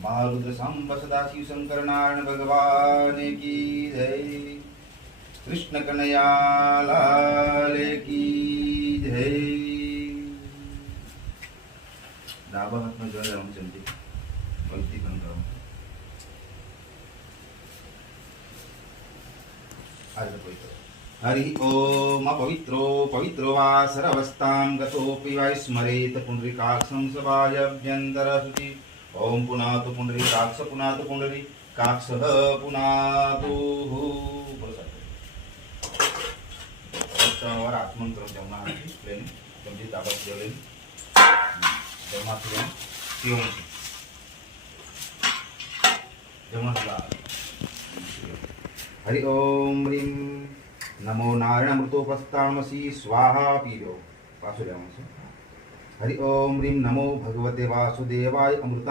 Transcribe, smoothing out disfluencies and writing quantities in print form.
महारुद्र सांब सदाशिव शंकर नारायण भगवान की जय। कृष्ण कन्हैया लाल की जय। डाबा हाथ में जल रामचंद्र गलती बंद करो। हरि ओम अपवित्रो पवित्रो वा सर्वस्तां गतोऽपि वा स्मरेत पुंडरीकाक्षं सभाभ्यन्तरशुचि। ओम पुनातु पुंडरीकाक्ष पुनातु पुंडरीकाक्षः पुनातु। और आत्मंत्र जमा लेने जमजी ताबत जलें जमा किया क्यों जमा हुआ। हरि ओम ह्रीं नमो नारायण अमृतोपस्तामसि स्वाहा पीरो वासुदेवांश। हरि ओम ह्रीं नमो भगवते वासुदेवाय अमृता